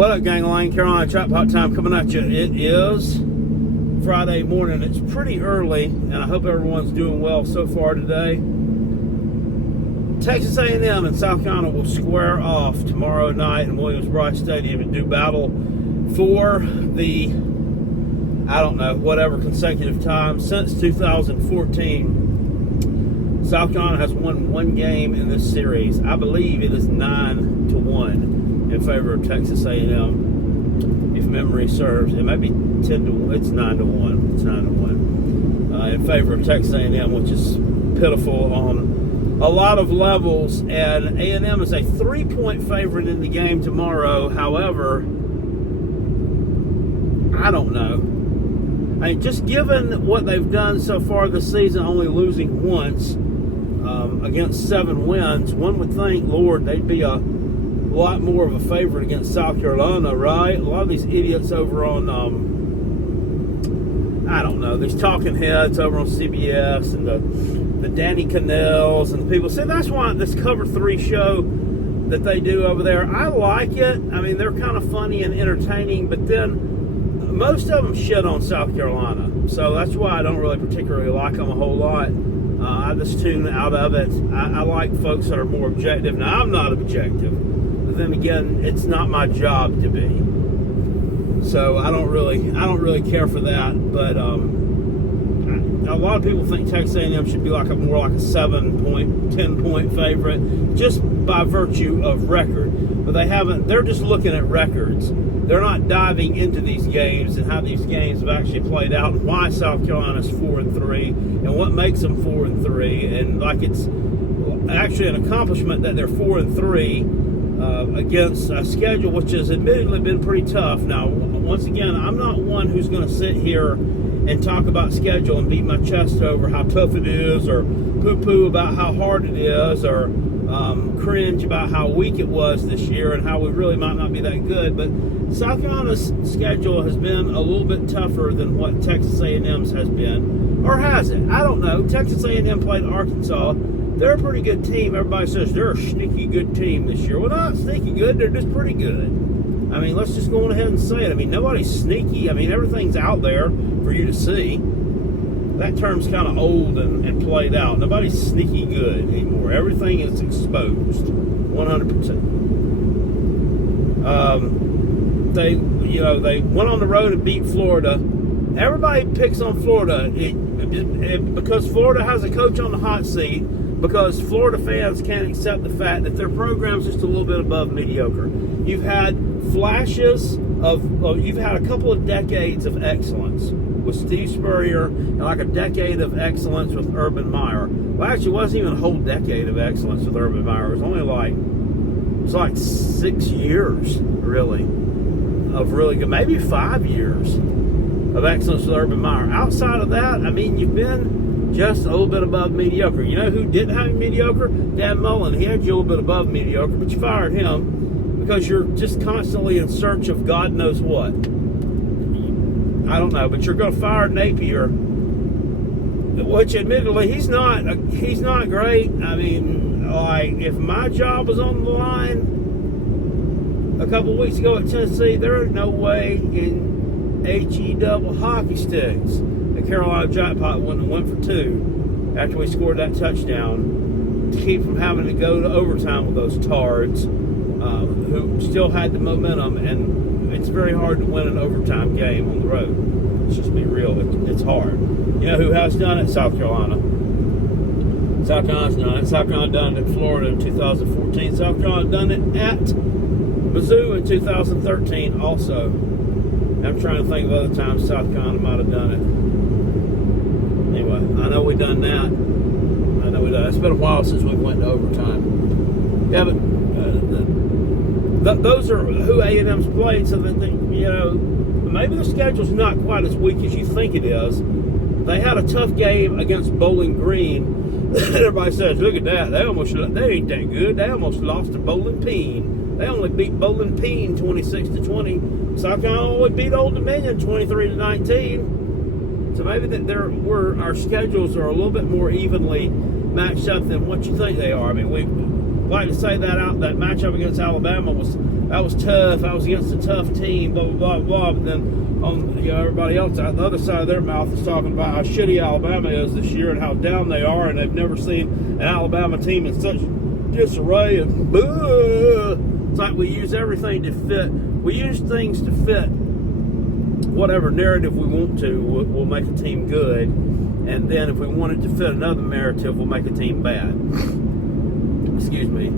What up, gang? Lane Carolina Trap Hot Time coming at you. It is Friday morning. It's pretty early, and I hope everyone's doing well so far today. Texas A&M and South Carolina will square off tomorrow night in Williams-Brice Stadium and do battle for the, I don't know, whatever consecutive time since 2014. South Carolina has won one game in this series. I believe it is 9-1 in favor of Texas A&M, if memory serves. It might be 10-1. It's 9-1. It's 9-1 in favor of Texas A&M, which is pitiful on a lot of levels. And A&M is a 3-point favorite in the game tomorrow. However, I don't know. I mean, just given what they've done so far this season, only losing once against 7 wins, one would think, Lord, they'd be a lot more of a favorite against South Carolina, right? A lot of these idiots over on, I don't know, these talking heads over on CBS and the Danny Cannells and the people. See, that's why this Cover 3 show that they do over there, I like it. I mean, they're kind of funny and entertaining, but then most of them shit on South Carolina. So that's why I don't really particularly like them a whole lot. I just tune out of it. I like folks that are more objective. Now, I'm not objective. But then again, it's not my job to be. So I don't really care for that. But a lot of people think Texas A&M should be more like a 7-point, 10-point favorite, just by virtue of record. But they haven't. They're just looking at records. They're not diving into these games and how these games have actually played out and why South Carolina's 4-3 and what makes them 4-3. And like it's actually an accomplishment that they're 4-3 against a schedule which has admittedly been pretty tough. Now, once again, I'm not one who's going to sit here and talk about schedule and beat my chest over how tough it is or poo-poo about how hard it is or cringe about how weak it was this year and how we really might not be that good. But South Carolina's schedule has been a little bit tougher than what Texas A&M's has been. Or has it? I don't know. Texas A&M played Arkansas. They're a pretty good team. Everybody says they're a sneaky good team this year. Well, not sneaky good. They're just pretty good. I mean, let's just go on ahead and say it. I mean, nobody's sneaky. I mean, everything's out there for you to see. That term's kind of old and played out. Nobody's sneaky good anymore. Everything is exposed, 100%. They went on the road and beat Florida. Everybody picks on Florida because Florida has a coach on the hot seat. Because Florida fans can't accept the fact that their program's just a little bit above mediocre. You've had flashes you've had a couple of decades of excellence with Steve Spurrier and like a decade of excellence with Urban Meyer. Well, actually, it wasn't even a whole decade of excellence with Urban Meyer. It was only like 6 years, really, of really good, maybe 5 years of excellence with Urban Meyer. Outside of that, I mean, you've been just a little bit above mediocre. You know who didn't have mediocre? Dan Mullen. He had you a little bit above mediocre, but you fired him because you're just constantly in search of God knows what. I don't know, but you're going to fire Napier, which admittedly he's not great. I mean, like if my job was on the line a couple weeks ago at Tennessee, there ain't no way in HE double hockey sticks the Carolina Jackpot wouldn't have went for 2 after we scored that touchdown to keep from having to go to overtime with those tards who still had the momentum. And it's very hard to win an overtime game on the road. Let's just be real. It's hard. You know who has done it? South Carolina. South Carolina's done it. South Carolina done it in Florida in 2014. South Carolina done it at Mizzou in 2013 also. I'm trying to think of other times South Carolina might have done it. Anyway, I know we've done that. It's been a while since we went to overtime. Yeah, but those are who A&M's played, so that maybe the schedule's not quite as weak as you think it is. They had a tough game against Bowling Green. Everybody says, look at that. They ain't that good. They almost lost to Bowling Peen. They only beat Bowling Peen 26-20. South Carolina only beat Old Dominion 23-19. So maybe our schedules are a little bit more evenly matched up than what you think they are. I mean, we like to say that matchup against Alabama was that was tough. I was against a tough team, blah, blah, blah, blah. But then everybody else out the other side of their mouth is talking about how shitty Alabama is this year and how down they are, and they've never seen an Alabama team in such disarray. And it's like we use everything to fit. We use things to fit whatever narrative we want to. We'll make a team good, and then if we want it to fit another narrative, we'll make a team bad. Excuse me.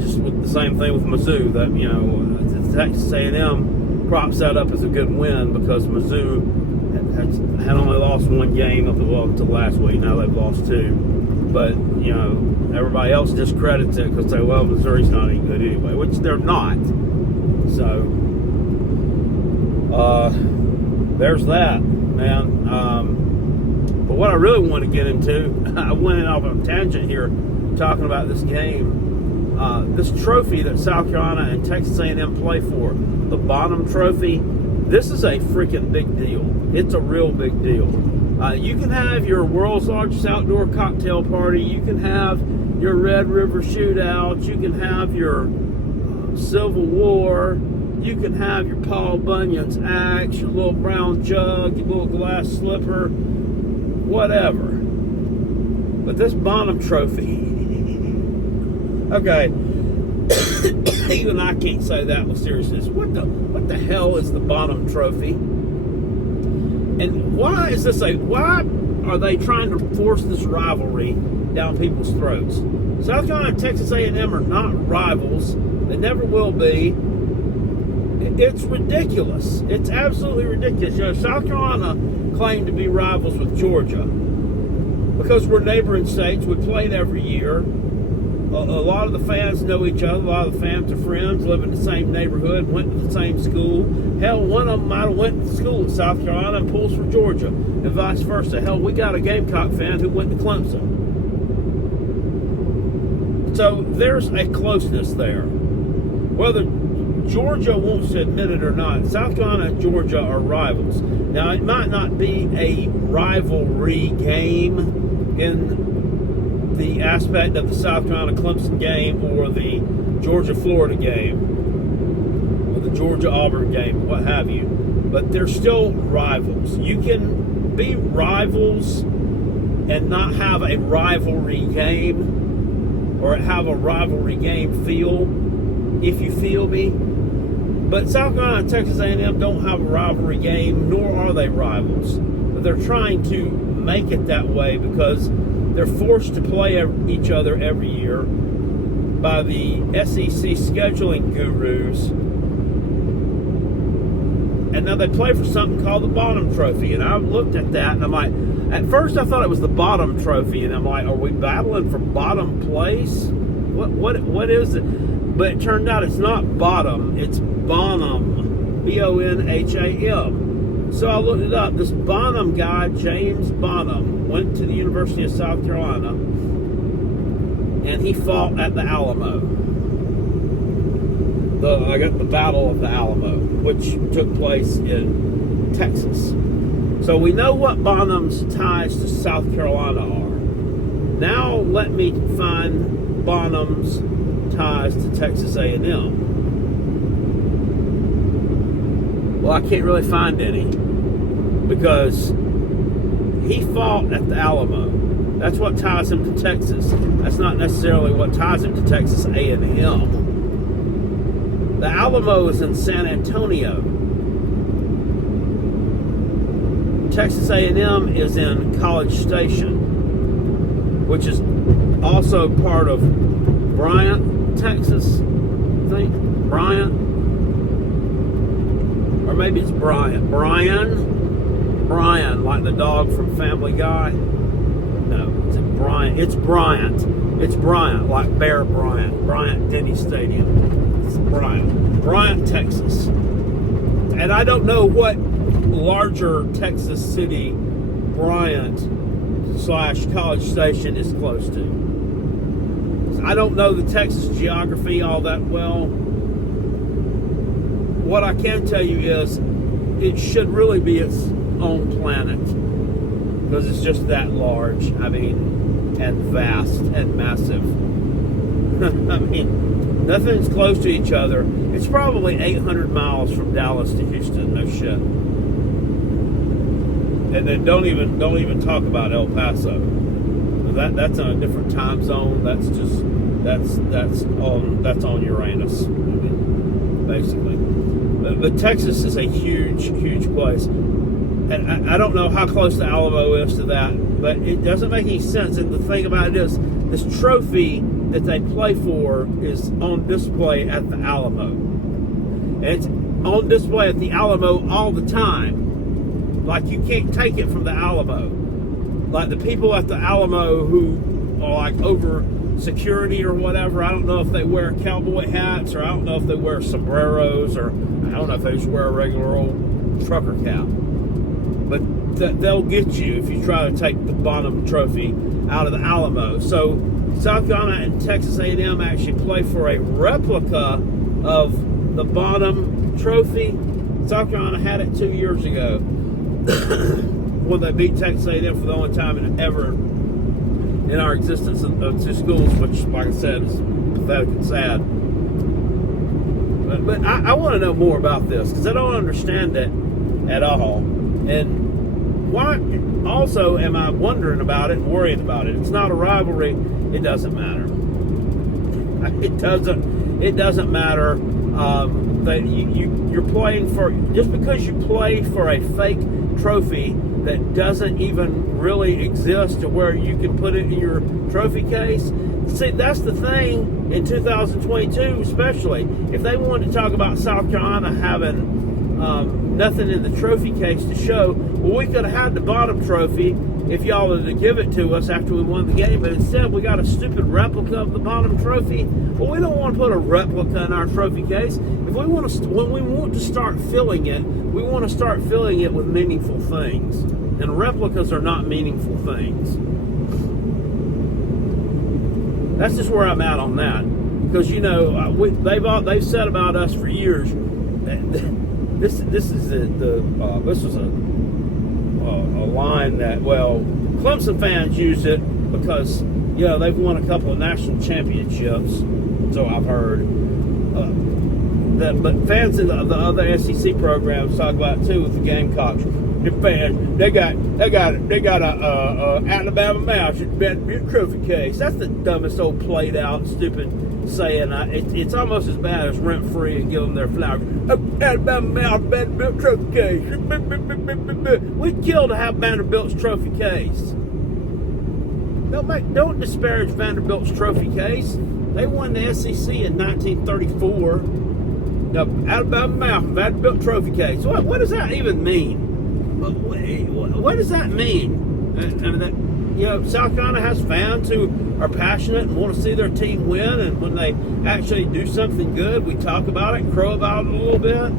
Just with the same thing with Mizzou, that Texas A&M props that up as a good win because Mizzou had only lost one game up to last week. Now they've lost two, but everybody else discredits it because they say, well, Missouri's not any good anyway, which they're not. So there's that, man. But what I really want to get into, I went off on a tangent here talking about this game. This trophy that South Carolina and Texas A&M play for, the Bonham Trophy, this is a freaking big deal. It's a real big deal. You can have your world's largest outdoor cocktail party. You can have your Red River Shootout. You can have your Civil War. You can have your Paul Bunyan's axe, your little brown jug, your little glass slipper, whatever. But this Bonham Trophy, okay, even I can't say that with seriousness. What the hell is the Bonham Trophy? And why are they trying to force this rivalry down people's throats? South Carolina and Texas A&M are not rivals. They never will be. It's ridiculous. It's absolutely ridiculous. South Carolina claimed to be rivals with Georgia because we're neighboring states. We played every year. A lot of the fans know each other. A lot of the fans are friends, live in the same neighborhood, went to the same school. Hell, one of them might have went to school at South Carolina and pulls from Georgia, and vice versa. Hell, we got a Gamecock fan who went to Clemson. So there's a closeness there. Whether Georgia wants to admit it or not, South Carolina and Georgia are rivals. Now, it might not be a rivalry game in the aspect of the South Carolina-Clemson game or the Georgia-Florida game or the Georgia-Auburn game, what have you. But they're still rivals. You can be rivals and not have a rivalry game or have a rivalry game feel, if you feel me. But South Carolina and Texas A&M don't have a rivalry game, nor are they rivals. But they're trying to make it that way because they're forced to play each other every year by the SEC scheduling gurus. And now they play for something called the Bonham Trophy. And I looked at that and I'm like, at first I thought it was the Bottom Trophy. And I'm like, are we battling for bottom place? What is it? But it turned out it's not bottom, it's Bonham. B-O-N-H-A-M. So I looked it up. This Bonham guy, James Bonham, went to the University of South Carolina, and he fought at the Alamo. The Battle of the Alamo, which took place in Texas. So we know what Bonham's ties to South Carolina are. Now let me find Bonham's ties to Texas A&M. Well, I can't really find any because he fought at the Alamo. That's what ties him to Texas. That's not necessarily what ties him to Texas A&M. The Alamo is in San Antonio. Texas A&M is in College Station, which is also part of Bryant, Texas, I think. Bryant. Or maybe it's Brian. Brian, like the dog from Family Guy. No, it's Bryant. It's Bryant. It's Bryant, like Bear Bryant. Bryant Denny Stadium. It's Bryant, Texas. And I don't know what larger Texas city Bryant / College Station is close to. I don't know the Texas geography all that well. What I can tell you is it should really be its own planet because it's just that large. I mean, and vast and massive. I mean, Nothing's close to each other. It's probably 800 miles from Dallas to Houston. No shit. And then don't even talk about El Paso. That's on a different time zone. That's on Uranus, basically. But Texas is a huge place. And I don't know how close the Alamo is to that, but it doesn't make any sense. And the thing about it is, this trophy that they play for is on display at the Alamo. And it's on display at the Alamo all the time. Like, you can't take it from the Alamo. Like, the people at the Alamo who are like over security or whatever, I don't know if they wear cowboy hats, or I don't know if they wear sombreros, or I don't know if they just wear a regular old trucker cap. But they'll get you if you try to take the Bonham trophy out of the Alamo. So South Carolina and Texas A&M actually play for a replica of the Bonham trophy. South Carolina had it 2 years ago when they beat Texas A&M for the only time ever in our existence of two schools, which, like I said, is pathetic and sad. But I want to know more about this, because I don't understand it at all. And why also am I wondering about it and worrying about it? It's not a rivalry. It doesn't matter. It doesn't matter that you're playing for, just because you play for a fake trophy that doesn't even really exist to where you can put it in your trophy case. See, that's the thing in 2022, especially if they wanted to talk about South Carolina having nothing in the trophy case to show. Well, we could have had the Bonham trophy if y'all were to give it to us after we won the game, but instead we got a stupid replica of the Bonham trophy. Well, we don't want to put a replica in our trophy case. If we want to, when we want to start filling it, we want to start filling it with meaningful things, and replicas are not meaningful things. That's just where I'm at on that, because they've said about us for years. This was a line that, well, Clemson fans use it because they've won a couple of national championships, so I've heard. But fans in the other SEC programs talk about it too with the Gamecocks. The fans, they got a Alabama mouse in the trophy case. That's the dumbest old played out stupid saying. It's almost as bad as Rent Free and give them their flowers. Alabama mouse, Vanderbilt trophy case. We'd kill to have Vanderbilt's trophy case. Don't disparage Vanderbilt's trophy case. They won the SEC in 1934. The Alabama mouse, Vanderbilt trophy case. What does that even mean? What does that mean? South Carolina has fans who are passionate and want to see their team win, and when they actually do something good, we talk about it and crow about it a little bit.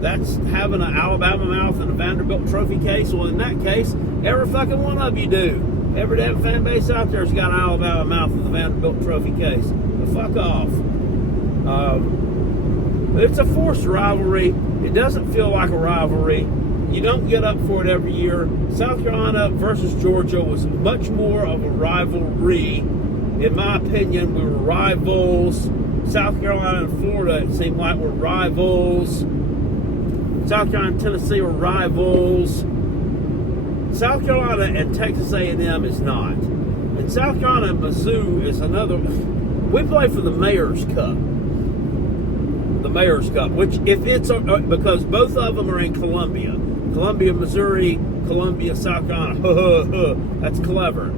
That's having an Alabama mouth and a Vanderbilt trophy case. Well, in that case, every fucking one of you do. Every damn fan base out there's got an Alabama mouth and a Vanderbilt trophy case. So fuck off. It's a forced rivalry. It doesn't feel like a rivalry. You don't get up for it every year. South Carolina versus Georgia was much more of a rivalry. In my opinion, we were rivals. South Carolina and Florida, it seemed like, were rivals. South Carolina and Tennessee were rivals. South Carolina and Texas A&M is not. And South Carolina and Mizzou is another. We play for the Mayor's Cup. The Mayor's Cup, which if it's because both of them are in Columbia, Missouri, Columbia, South Carolina. That's clever.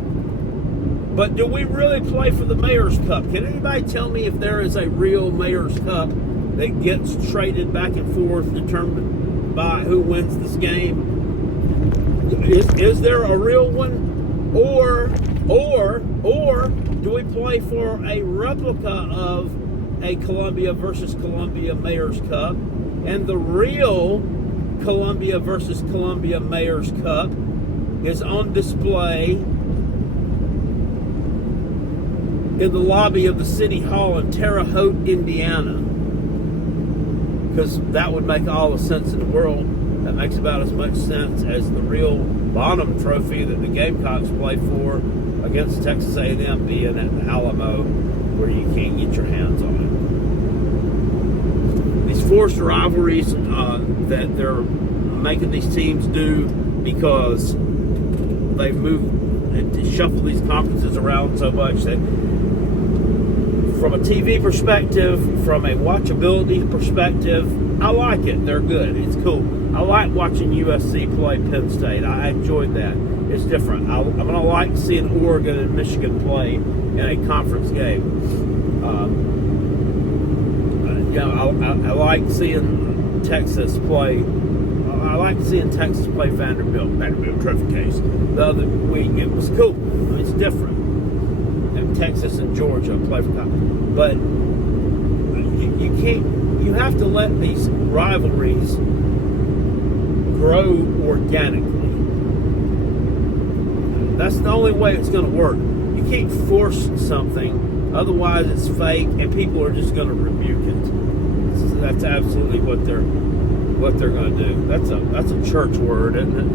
But do we really play for the Mayor's Cup? Can anybody tell me if there is a real Mayor's Cup that gets traded back and forth, determined by who wins this game? Is there a real one, or do we play for a replica of a Columbia versus Columbia Mayor's Cup, and the real Columbia versus Columbia Mayor's Cup is on display in the lobby of the City Hall in Terre Haute, Indiana? Because that would make all the sense in the world. That makes about as much sense as the real Bonham trophy that the Gamecocks play for against Texas A&M being at the Alamo, where you can't get your hands on it. forced rivalries that they're making these teams do because they've moved and shuffled these conferences around so much that from a TV perspective, from a watchability perspective, I like it. They're good. It's cool. I like watching USC play Penn State. I enjoyed that. It's different. I'm going to like seeing Oregon and Michigan play in a conference game. I like seeing Texas play. I like seeing Texas play Vanderbilt trophy case. The other week, it was cool. It's different. And Texas and Georgia play for that. But you can't. You have to let these rivalries grow organically. That's the only way it's going to work. You can't force something, otherwise it's fake, and people are just going to rebuke it. So that's absolutely what they're going to do. That's a church word, isn't it?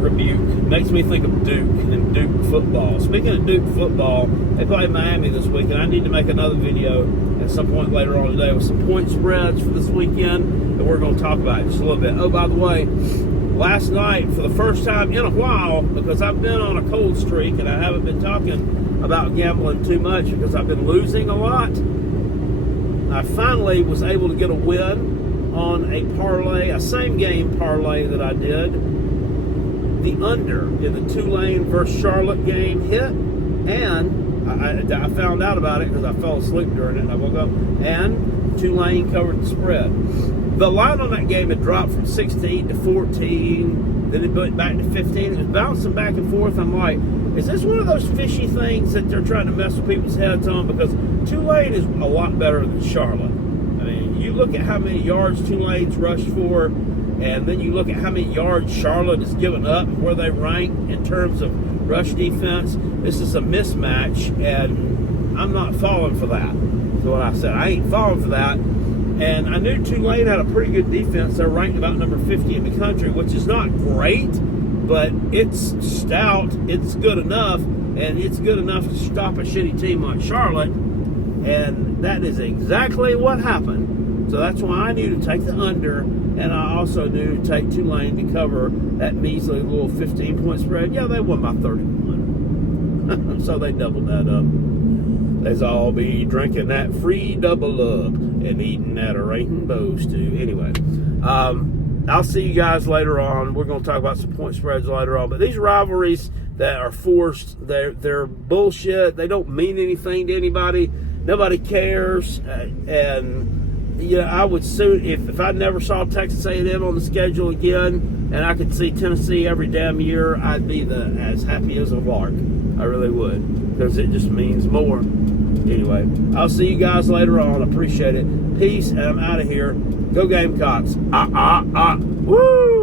Rebuke makes me think of Duke and Duke football. Speaking of Duke football, they play Miami this week, and I need to make another video at some point later on today with some point spreads for this weekend that we're going to talk about in just a little bit. Oh, by the way, last night, for the first time in a while, because I've been on a cold streak and I haven't been talking about gambling too much because I've been losing a lot, I finally was able to get a win on a parlay, a same game parlay that I did. The under in the Tulane versus Charlotte game hit, and I found out about it because I fell asleep during it and I woke up, and Tulane covered the spread. The line on that game had dropped from 16 to 14, then it went back to 15. It was bouncing back and forth. I'm like, is this one of those fishy things that they're trying to mess with people's heads on? Because Tulane is a lot better than Charlotte. I mean, you look at how many yards Tulane's rushed for, and then you look at how many yards Charlotte has given up and where they rank in terms of rush defense. This is a mismatch, and I'm not falling for that. So what I said, I ain't falling for that. And I knew Tulane had a pretty good defense. They're ranked about number 50 in the country, which is not great, but it's stout. It's good enough, and it's good enough to stop a shitty team like Charlotte. And that is exactly what happened. So that's why I knew to take the under. And I also knew to take Tulane to cover that measly little 15-point spread. Yeah, they won by 31. So they doubled that up. They's all be drinking that free double up and eating that a rainbow stew. Anyway, I'll see you guys later on. We're going to talk about some point spreads later on. But these rivalries that are forced, they're bullshit. They don't mean anything to anybody. Nobody cares. And I would soon, if I never saw Texas A&M on the schedule again, and I could see Tennessee every damn year, I'd be as happy as a lark. I really would, because it just means more. Anyway, I'll see you guys later on. Appreciate it. Peace, and I'm out of here. Go Gamecocks. Woo!